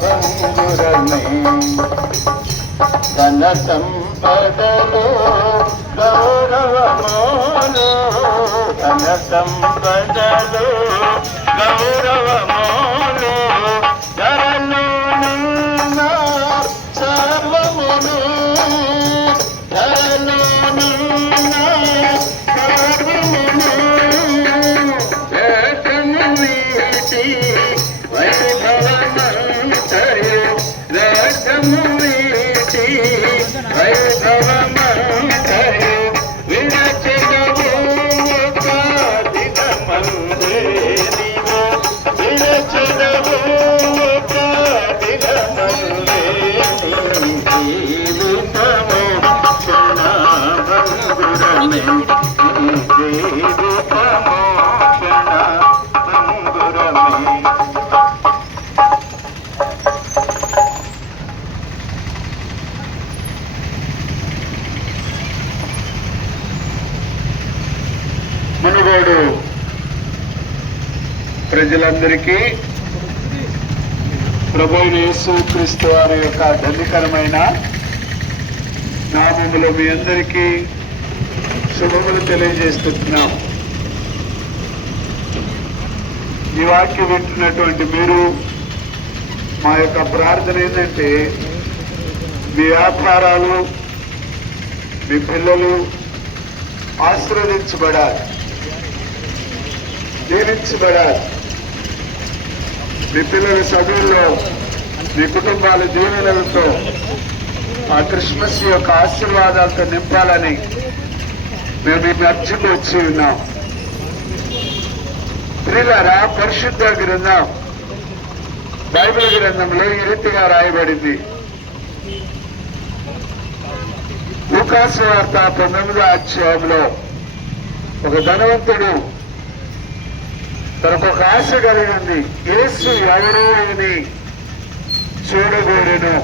క్షణభంగురమే ధన సంపదలో గౌరవమోను ధన సంపదలో గౌరవమోను ధరలో నిన్న సర్వమును ధరలో నిన్న సర్వమును వేటము వీటి వైభవమంతయు వేటము వీటి వైభవమంతయు విరచనము ఒక దినమందే నీవు విరచనము ఒక దినమందే జీవితము క్షణభంగురమే జీవితము క్షణభంగురమే. మునుగోడు ప్రజలందరికీ ప్రభువైన యేసుక్రీస్తు వారి యొక్క ధన్యకరమైన నామములో మీ అందరికీ శుభములు తెలియజేస్తున్నాం. ఈ వాక్యం వింటున్నటువంటి మీరు మా యొక్క ప్రార్థన ఏంటంటే మీ వ్యాపారాలు మీ పిల్లలు ఆశీర్వదించబడాలి, దీవించబడాలి. మీ పిల్లల చదువుల్లో మీ కుటుంబాల దీవెనలతో ఆ క్రిస్మస్ యొక్క ఆశీర్వాదాలతో నింపాలని మేము మీ అర్జీకి వచ్చి ఉన్నాం. ప్రియులారా, పరిశుద్ధ గ్రంథం బైబిల్ గ్రంథంలో ఈ రీతిగా రాయబడింది. లూకాసు వార్త 19వ అధ్యాయంలో ఒక ధనవంతుడు తనకు ఒక ఆశ కలిగింది. యేసు ఎవరు అని చూడగోరెను.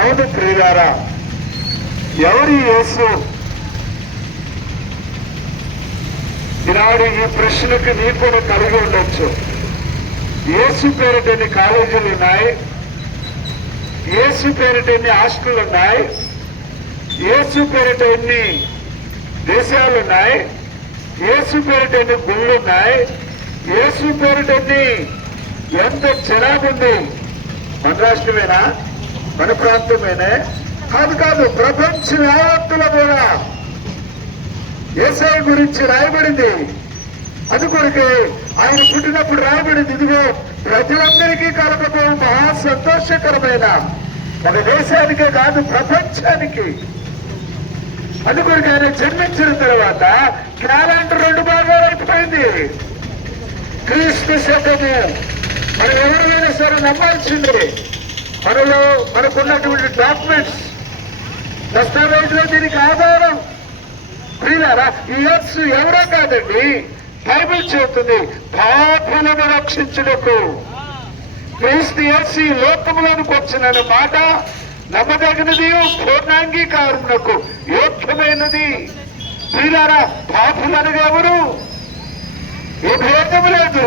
అవును ప్రియులారా, ఎవరి యేసు? ఈనాడు ఈ ప్రశ్నకు నీ కూడా కలిగి ఉండొచ్చు. యేసు పేరిట ఎన్ని కాలేజీలు ఉన్నాయి, యేసు పేరిట ఎన్ని హాస్టళ్ళు ఉన్నాయి, యేసు పేరిట ఎన్ని దేశాలు ఉన్నాయి, యేసు పేరిట ఎన్ని గుళ్ళు ఉన్నాయి, యేసు పేరిట ఎన్ని ఎంత జనాభా ఉంది. మన రాష్ట్రమేనా, మన ప్రాంతమేనే కాదు కాదు, ప్రపంచం యావత్తులో కూడా యేసయ్య గురించి రాయబడింది. అది కొరకే ఆయన పుట్టినప్పుడు రాయబడింది. ఇదిగో ప్రజలందరికీ కలగబో మహా సంతోషకరమైన ఒక దేశానికే కాదు ప్రపంచానికి. అది కొరకు ఆయన జన్మించిన తర్వాత క్యాలెండర్ 2 భాగాలు అయిపోయింది. క్రీస్తు శకము మనం ఎవరైనా సరే నమ్మాల్సిందే. మనలో మనకున్నటువంటి డాక్యుమెంట్స్ దస్తావేజులో దీనికి ఆధారం. ప్రియులారా, ఈ యేసు ఎవరో కాదండి, బైబిల్ చెబుతుంది పాపులను రక్షించుటకు క్రీస్తు యేసు ఈ లోకములోనికి వచ్చిన మాట నమ్మదగినది, పూర్ణాంగీకారమునకు యోగ్యమైనది. ప్రియులారా, పాపులనగా ఎవరు? ఏ భేదం లేదు,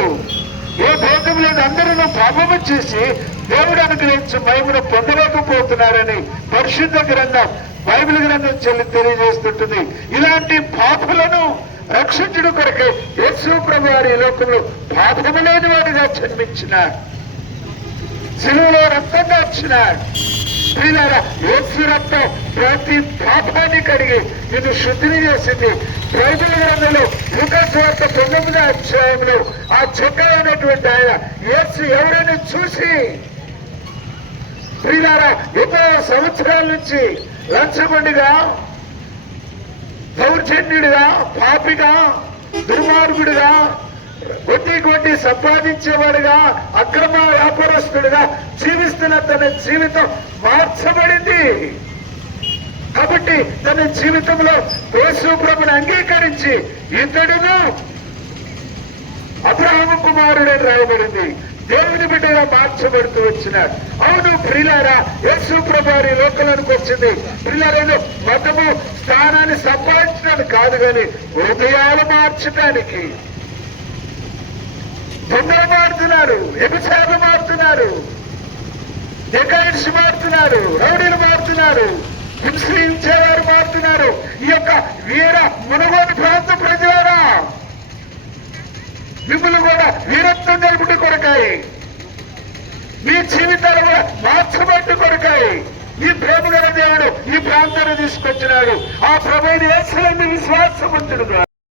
ఏ భేదం లేదు. అందరూ పాపము చేసి దేవుడు అనుగ్రహించి మహిమను పొందలేకపోతున్నారని పరిశుద్ధ గ్రంథం బైబిల్ గ్రంథం తెలియజేస్తుంటుంది. ఇలాంటి పాపులను రక్షించడం కొరకే యేసు ప్రభు వారి ఈ లోకంలో పాపము లేని వాడిగా జన్మించినాడు, శిలువలో రక్తం దాచినాడు. ప్రియులారా, యేసు రక్తం ప్రతి పాపాన్ని కడిగి నిన్ను శుద్ధిని చేసింది. బైబిల్ గ్రంథంలో లూకాసు వార్త 19వ అధ్యాయంలో ఆ చక్కైనటువంటి ఆయన యేసు ఎవరైనా చూసి, ప్రియులారా, ఎన్నో సంవత్సరాల నుంచి లంచగొండిగా, దౌర్జన్యుడిగా, పాపిగా, దుర్మార్గుడిగా, కొట్టి సంపాదించేవాడుగా, అక్రమ వ్యాపారస్తుడిగా జీవిస్తున్న తన జీవితం మార్చబడింది. కాబట్టి తన జీవితంలో యేసు ప్రభుని అంగీకరించి ఇతడును అబ్రహాము కుమారుడని రాయబడింది. దేవుని బిడ్డగా మార్చబడుతూ వచ్చినాడు. అవును ప్రియులారా, యేసు ప్రభు వారి లోకంలోకి వచ్చింది. ప్రియులారా, మతము స్థానాన్ని సంపాదించడానికి కాదు, కానీ హృదయాలు మార్చడానికి. దొంగలు మారుతున్నారు, వ్యభిచారులు మారుతున్నారు, డెకాయిడ్స్ మారుతున్నారు, రౌడీలు మారుతున్నారు, హింసించేవారు మారుతున్నారు. ఈ యొక్క వీర మునుగోడు ప్రాంత ప్రజలారా, మిమ్మల్ని కూడా వీరత్వం జరుపుట కొరకాయి, మీ జీవితాలు కూడా మార్చబట్టు కొరకాయి ఈ ప్రేమ గల దేవుడు ఈ ప్రాంతాన్ని తీసుకొచ్చినాడు. ఆ ప్రభువుని యేసునందు విశ్వాసముంచును.